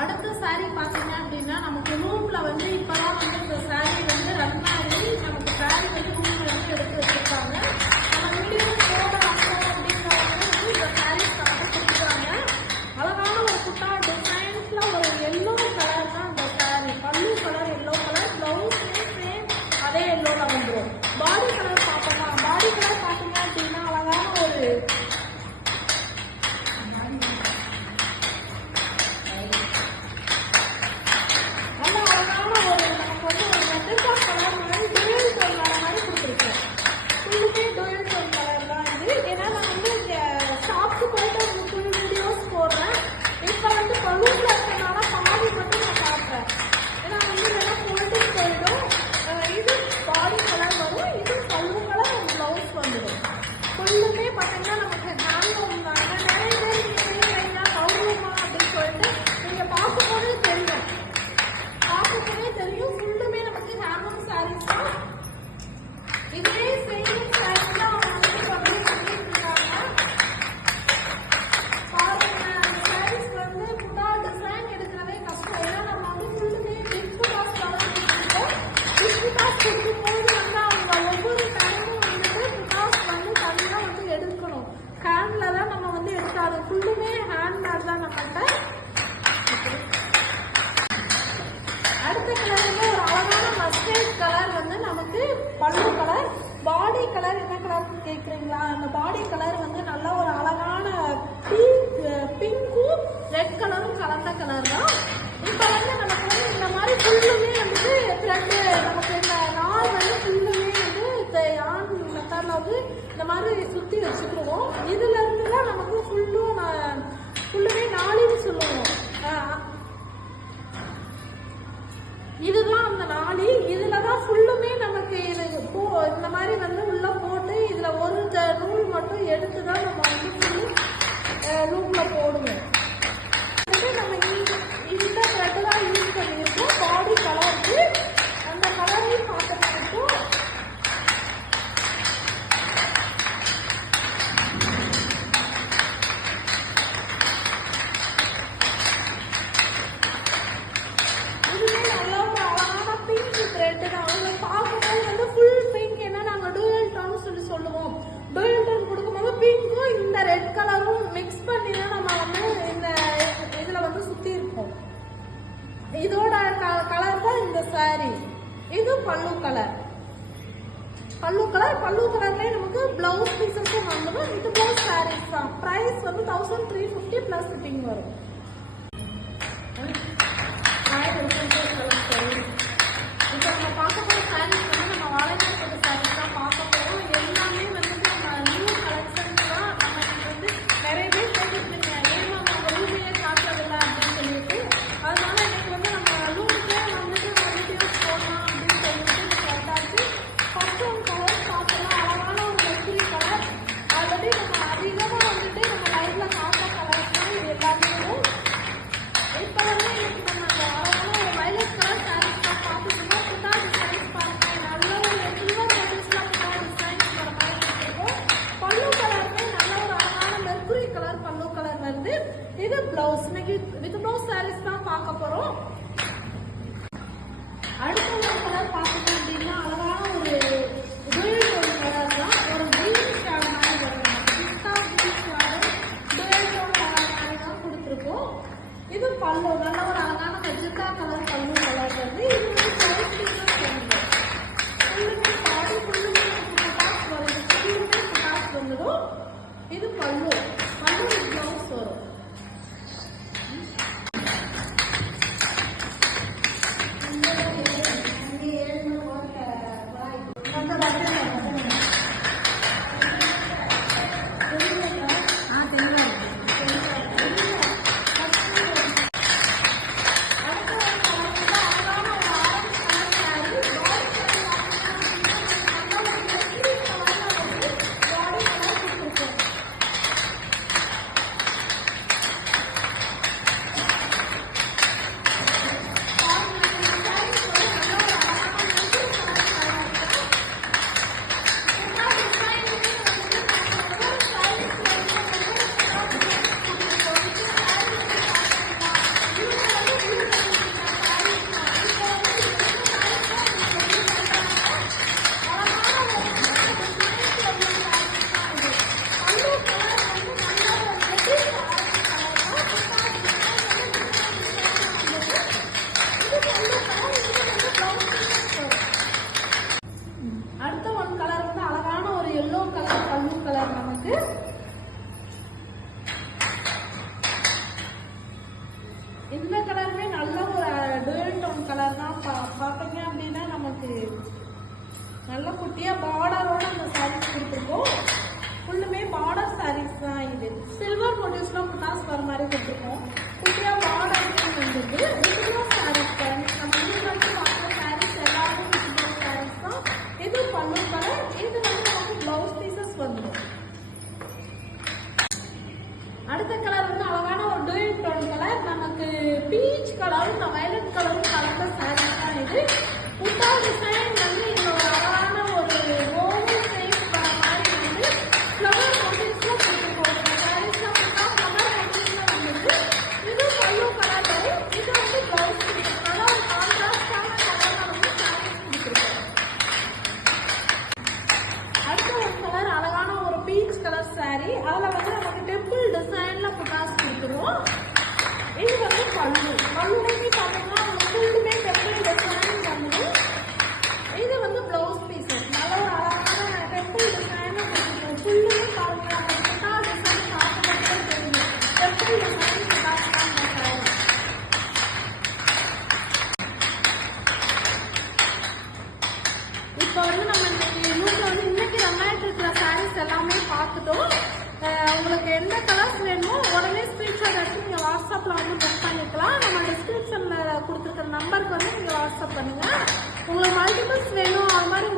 அடுத்த சாரீ பார்த்தீங்க அப்படின்னா நமக்கு ரூம்ல வந்து இப்பதான் வந்து இந்த சாரீ வந்து ரத்னாரி நமக்கு சாரீ வந்து ரூம்ல இருந்து எடுத்து வச்சிருக்காங்க. நம்ம வீடியோ போடலாம் அப்படிங்கிறவங்க வந்து இந்த சாரீ கொடுத்துருக்காங்க. அழகான ஒரு குட்டா டிசைன்ஸ்ல ஒரு எல்லோ கலர் தான் இந்த சாரீ. பல்லு colour yellow colour, blouse same அதே எல்லோல வந்துடும். பாடி கலர் பார்த்தோம்னா பாடி கலர் பார்த்தீங்க அப்படின்னா அழகான ஒரு பல்லு கலர். பாடி கலர் என்ன கலர் கேட்குறீங்களா? அந்த பாடி கலர் வந்து நல்ல ஒரு அழகான பிங்க்கும் ரெட் கலரும் கலந்த கலர் தான். இப்போ வந்து நமக்கு வந்து இந்த மாதிரி ஃபுல்லுமே வந்து த்ரெட்டு நமக்கு இந்த நாள் வந்து ஃபுல்லுமே வந்து இந்த ஆண் மெத்தடில் வந்து இந்த மாதிரி சுற்றி வச்சுக்கிடுவோம். இதுல இருந்து தான் நமக்கு ஃபுல்லுமே நாளின்னு சொல்லுவோம். இதுதான் அந்த நாளி. இதுல தான் ஃபுல்லுமே நமக்கு இந்த மாதிரி வந்து உள்ள போட்டு இதுல ஒரு நூல் மட்டும் எடுத்துதான் நம்ம வந்து ஃபுல்லு ரூம்ல போடுவோம். நம்ம இந்த த்ரெட் தான் யூஸ் பண்ணியிருக்கோம். பாடி கலருக்கு அந்த கலரையும் பார்த்துட்டு ரெட் கலரும் மிக்ஸ் பண்ணி தான் நம்ம வந்து இந்த இதுல வந்து சுத்தி இருக்கோம். இதோட கலர் தான் இந்த சாரி. இது பல்லு கலர். பல்லு கலர்லயே நமக்கு பிளவுஸ் பீசஸும் வந்துடும். இது பிளவுஸ் சாரீஸ் தான். பிரைஸ் வந்து 1350 பிளஸ் ஷிப்பிங் வரும். இப்போ நம்ம பார்க்க போற சாரீஸ் வந்து நம்ம வாழைநாள் போட்ட சாரீஸ் தான் பார்க்க போறோம். எல்லாமே வந்து நம்ம நியூ கலெக்ஷன் தான். நம்ம வந்து நிறைய பேர் கேட்டுருக்கீங்க, ஏன் நம்ம ரூமையே காட்டுறதில்ல அப்படின்னு சொல்லிட்டு. அதனால இன்னைக்கு வந்து நம்ம ரூமுக்கே வந்துட்டு வீடியோஸ் போடலாம் அப்படின்னு சொல்லிட்டு கேட்டாச்சு. ஃபர்ஸ்ட் ஒரு கலர் பார்க்கலாம். அழகான ஒரு மெட்டீரி கலர். ஆல்ரெடி நம்ம அதிகமாக வந்துட்டு நம்ம லைவ்ல காட்டுற கலர்ஸ் தான் இது எல்லாமே. இப்போ வந்து இன்னைக்கு நம்ம அந்த அழகான ஒரு வயலட் கலர் சாரீஸ் தான் பார்த்துக்கணும். புட்டா டிசைன்ஸ் பாருங்க. நல்ல ஒரு சில்வர் மாடல்ஸ்ல புட்டா டிசைன்ஸ் வர மாதிரி இருக்கும். பல்லு கலருமே நல்ல ஒரு அழகான மெர்குரி கலர் பல்லு கலர் வந்து. இது பிளவுஸ். இன்னைக்கு வித் பிளவுஸ் சாரீஸ் தான் பார்க்க போறோம். அடுத்த ஒரு கலர் பார்த்துட்டோம் அப்படின்னா அழகான ஒரு டூயல் கலர் தான். ஒரு கிரீன் ஷேட் மாதிரி வரும். பிஸ்தா கிரீன் ஷேடு டூயல் கலர் மாதிரி தான் கொடுத்துருக்கோம். இது பல்லு. நல்ல ஒரு அழகான மெஜந்தா கலர் பல்லு கலர் வந்து. இது வந்து ஃபுல்லுமே பாடி ஃபுல்லுமே புட்டாஸ் வரும். ஃபுல்லுமே புட்டாஸ் வந்துடும். இது பல்லு பிளவுஸ் வரும். இந்த கலருமே நல்ல ஒரு டூயல் டோன் கலர் தான். பார்த்தீங்க அப்படின்னா நமக்கு நல்ல குட்டியா பார்டரோட அந்த சாரீஸ் கொடுத்துருக்கோம். ஃபுல்லுமே பார்டர் சாரீஸ் தான். இது சில்வர் மோட்டிவ்ஸ்ல புட்டாஸ் வர மாதிரி கொடுத்துருக்கோம். குட்டியா பார்டர் வந்துருக்கு. வித்ரோஸ் சாரீஸ் நம்ம வந்து பார்க்குற சாரீஸ் எல்லாமே வித்ரோஸ் சாரீஸ் தான். இது பல்லு கலர். இது வந்து நமக்கு பிளவுஸ் பீசஸ் வந்துடும். அடுத்த கலர் வந்து அழகான ஒரு டூயல் டோன் கலர். நமக்கு பீச் கலரும் வயலட் கலரும் கலந்த சாரீஸ் தான் இது. புட்டா டிசைன் வந்து இந்த ஒரு அழகான ஒரு ஓவல் ஷேப் வர மாதிரி வந்து ஃப்ளவர் மோட்டிவ்ஸ்ல கொடுத்துருக்கோம். சாரீஸ்ல புட்டா ஃப்ளவர் மோட்டிவ்ஸ்ல வந்துருக்கு. இது பல்லு கலர் வரும். இது வந்து பிளவுஸ் பீஸ். நல்லா ஒரு கான்ட்ராஸ்டான கலர்ல வந்து சாரீஸ் கொடுத்துருக்கோம். அடுத்த ஒரு கலர் அழகான ஒரு பீச் கலர் சாரீ. அதில் வந்து நமக்கு டெம்பிள் டிசைன்ல புட்டாஸ் கொடுத்துருவோம். இது வந்து பல்லுமே பார்த்தோம்னா ஃபுல்லுமே டெம்பிள் டிசைன் வந்து. இது வந்து பிளவுஸ் பீசஸ். நல்ல ஒரு அழகான டெம்பிள் டிசைன் கொடுத்துருக்கோம். ஃபுல்லுமே பாருங்க அந்த புட்டா டிசைன் பார்க்கும்போது தெரியும். டெம்பிள் டிசைன் புட்டாஸ் தான் இந்த சாரீ. இப்போ வந்து நம்ம இன்னைக்கு ரன்னாயிட்டு இருக்கிற சாரீஸ் எல்லாமே பார்த்துட்டோம். உங்களுக்கு எந்த கலர்ஸ் வேணுமோ உடனே ஸ்க்ரீன்ஷாட் எடுத்து நீங்கள் வாட்ஸ்அப்பில் வந்து புக் பண்ணிக்கலாம். நம்ம டிஸ்கிரிப்ஷனில் கொடுத்துருக்கிற நம்பருக்கு வந்து நீங்கள் வாட்ஸ்அப் பண்ணுங்கள். உங்களுக்கு மல்டிபிள்ஸ் வேணும் அது மாதிரி